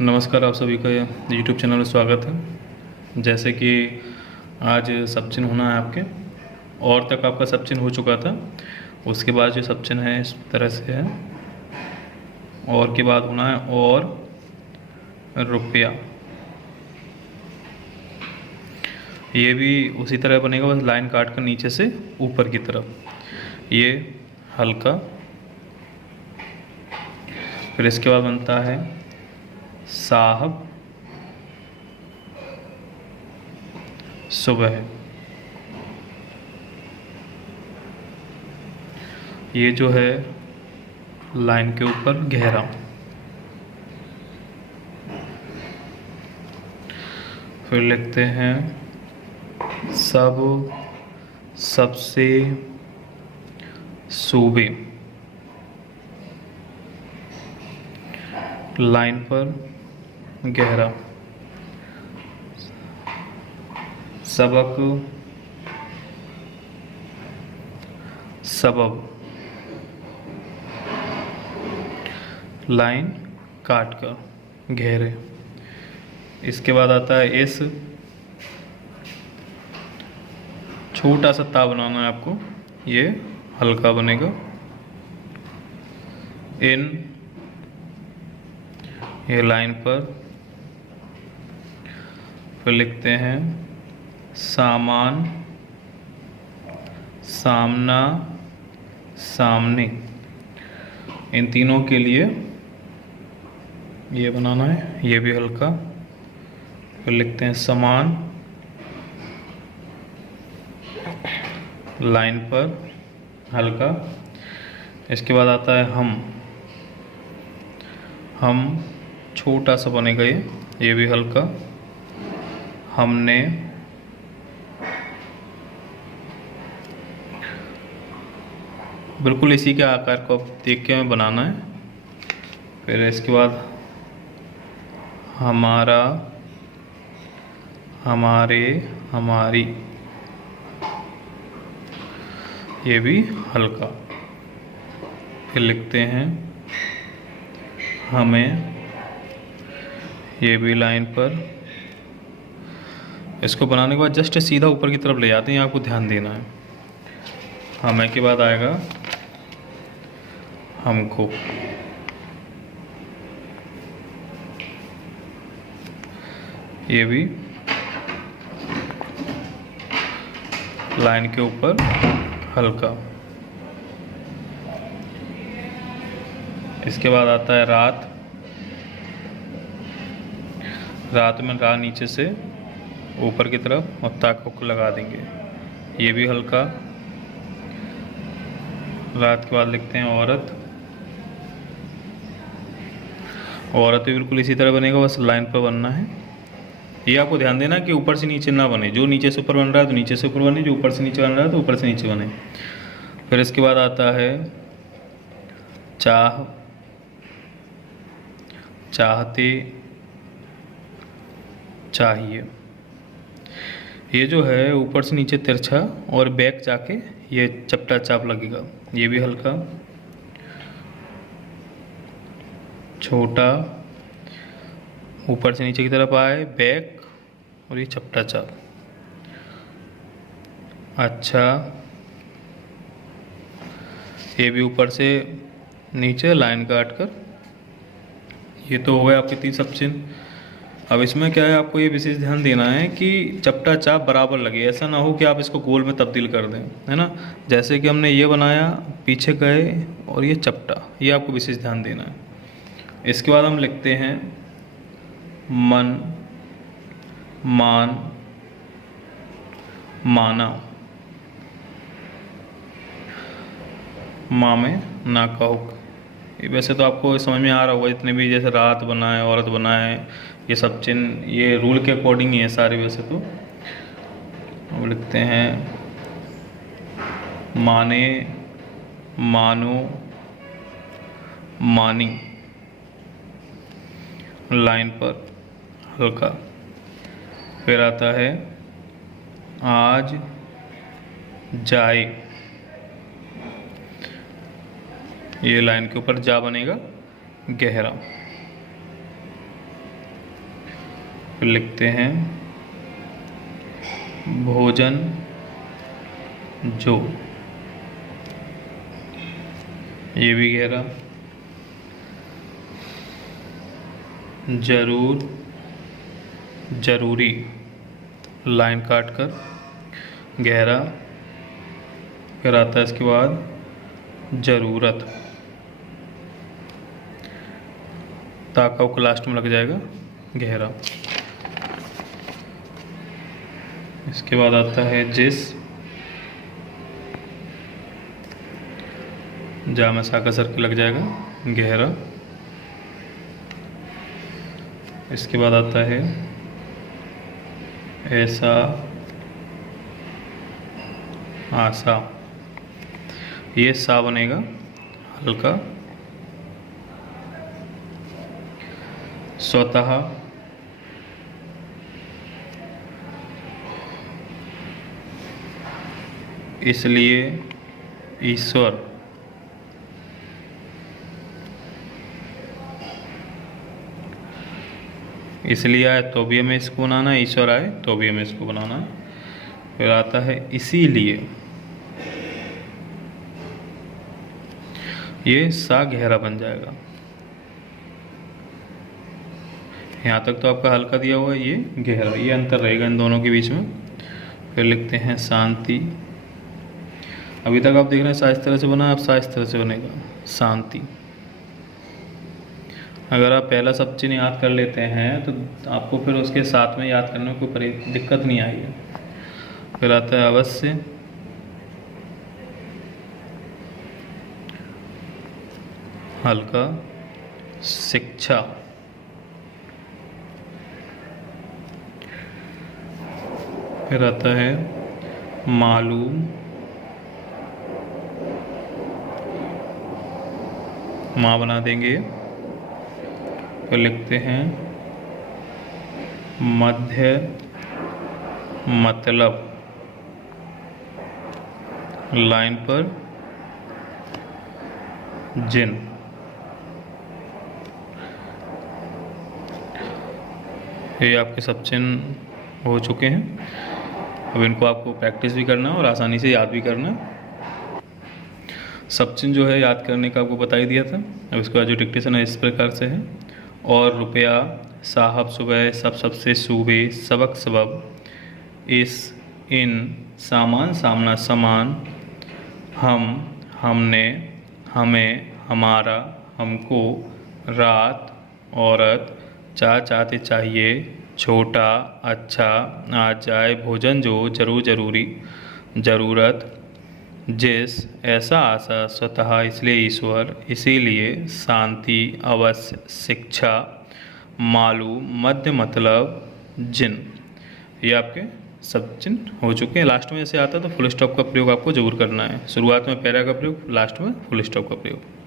नमस्कार, आप सभी का यूट्यूब चैनल में स्वागत है। जैसे कि आज सब चिन्ह होना है आपके, और तक आपका सब चिन्ह हो चुका था। उसके बाद जो सब चिन्ह है इस तरह से है, और के बाद होना है और रुपया। ये भी उसी तरह बनेगा, बस लाइन काट कर नीचे से ऊपर की तरफ। ये हल्का। फिर इसके बाद बनता है साहब, सुबह। ये जो है लाइन के ऊपर गहरा। फिर लिखते हैं सब, सबसे, सूबे। लाइन पर गहरा। सबक, सबब। लाइन काट कर गहरे। इसके बाद आता है इस। छोटा सा ता बनाना है आपको, ये हल्का बनेगा। इन, ये लाइन पर। फिर लिखते हैं सामान, सामना, सामने। इन तीनों के लिए ये बनाना है, ये भी हल्का। फिर लिखते हैं समान, लाइन पर हल्का। इसके बाद आता है हम छोटा सा बनेगा, ये भी हल्का। हमने, बिल्कुल इसी के आकार को देख के हमें बनाना है। फिर इसके बाद हमारा, हमारे, हमारी। ये भी हल्का। फिर लिखते हैं हमें, ये भी लाइन पर। इसको बनाने के बाद जस्ट सीधा ऊपर की तरफ ले जाते हैं, आपको ध्यान देना है। हमें के बाद आएगा हमको। ये भी लाइन के ऊपर हल्का। इसके बाद आता है रात। रात में रा नीचे से ऊपर की तरफ और ताकों को लगा देंगे, ये भी हल्का। रात के बाद लिखते हैं औरत। औरत भी बिल्कुल इसी तरह बनेगा, बस लाइन पर बनना है। ये आपको ध्यान देना कि ऊपर से नीचे ना बने, जो नीचे से ऊपर बन रहा है तो नीचे से ऊपर बने, जो ऊपर से नीचे बन रहा है तो ऊपर से नीचे बने। फिर इसके बाद आता है चाह, चाहते, चाहिए। ये जो है ऊपर से नीचे तिरछा और बैक जाके ये चपटा चाप लगेगा, ये भी हल्का। छोटा, ऊपर से नीचे की तरफ आए, बैक, और ये चपटा चाप। अच्छा, ये भी ऊपर से नीचे लाइन काट कर। ये तो हो गए आपके 3 सब चिन्ह। अब इसमें क्या है, आपको ये विशेष ध्यान देना है कि चपटा चाप बराबर लगे। ऐसा ना हो कि आप इसको गोल में तब्दील कर दें, है ना। जैसे कि हमने ये बनाया, पीछे गए और ये चपटा, ये आपको विशेष ध्यान देना है। इसके बाद हम लिखते हैं मन, मान, माना। माँ में ना का हुक। ये वैसे तो आपको समझ में आ रहा होगा, जितने भी जैसे रात बना है, औरत बना है, ये सब चिन्ह ये रूल के अकॉर्डिंग ही है सारे वैसे तो। अब लिखते हैं माने, मानो, मानी। लाइन पर हल्का। फिर आता है आज जाए। ये लाइन के ऊपर जा बनेगा गहरा। फिर लिखते हैं भोजन जो, ये भी गहरा। जरूर जरूरी, लाइन काट कर गहरा। फिर आता है इसके बाद जरूरत, ताका को लास्ट में लग जाएगा गहरा। इसके बाद आता है जिस, जा में सा का सर्कल लग जाएगा गहरा। इसके बाद आता है ऐसा आशा, ये सा बनेगा हल्का। स्वतः, इसलिए, ईश्वर, इसलिए आए तो भी हमें इसको बनाना है, ईश्वर आए तो भी हमें इसको बनाना है। फिर आता है इसीलिए, ये सा गहरा बन जाएगा। यहाँ तक तो आपका हल्का दिया हुआ है, ये गहरा, ये अंतर रहेगा इन दोनों के बीच में। फिर लिखते हैं शांति। अभी तक आप देख रहे हैं सा इस तरह से बना, अब सा इस तरह से बनेगा शांति। अगर आप पहला सब चिन्ह याद कर लेते हैं तो आपको फिर उसके साथ में याद करने में कोई दिक्कत नहीं आएगी। फिर आता है अवश्य, हल्का, शिक्षा, फिर आता है मालूम, माँ बना देंगे। फिर लिखते हैं मध्य मतलब, लाइन पर जिन। ये आपके सब चिन्ह हो चुके हैं। अब इनको आपको प्रैक्टिस भी करना है और आसानी से याद भी करना है। सब चिन्ह जो है याद करने का आपको बता ही दिया था। अब इसके बाद जो डिक्टेशन है इस प्रकार से है। और रुपया, साहब सुबह, सब सबसे सूबे, सबक सबब, इस, इन, सामान सामना समान, हम, हमने, हमें, हमारा, हमको, रात, औरत, चाहते चाहिए, छोटा, अच्छा, आज जाए, भोजन जो, जरूर जरूरी, ज़रूरत, जिस, ऐसा आशा, स्वतः, इसलिए ईश्वर, इसीलिए, शांति, अवश्य, शिक्षा, मालूम, मध्य मतलब, जिन। ये आपके सब चिन्ह हो चुके हैं। लास्ट में जैसे आता है तो फुल स्टॉप का प्रयोग आपको जरूर करना है। शुरुआत में पैरा का प्रयोग, लास्ट में फुल स्टॉप का प्रयोग।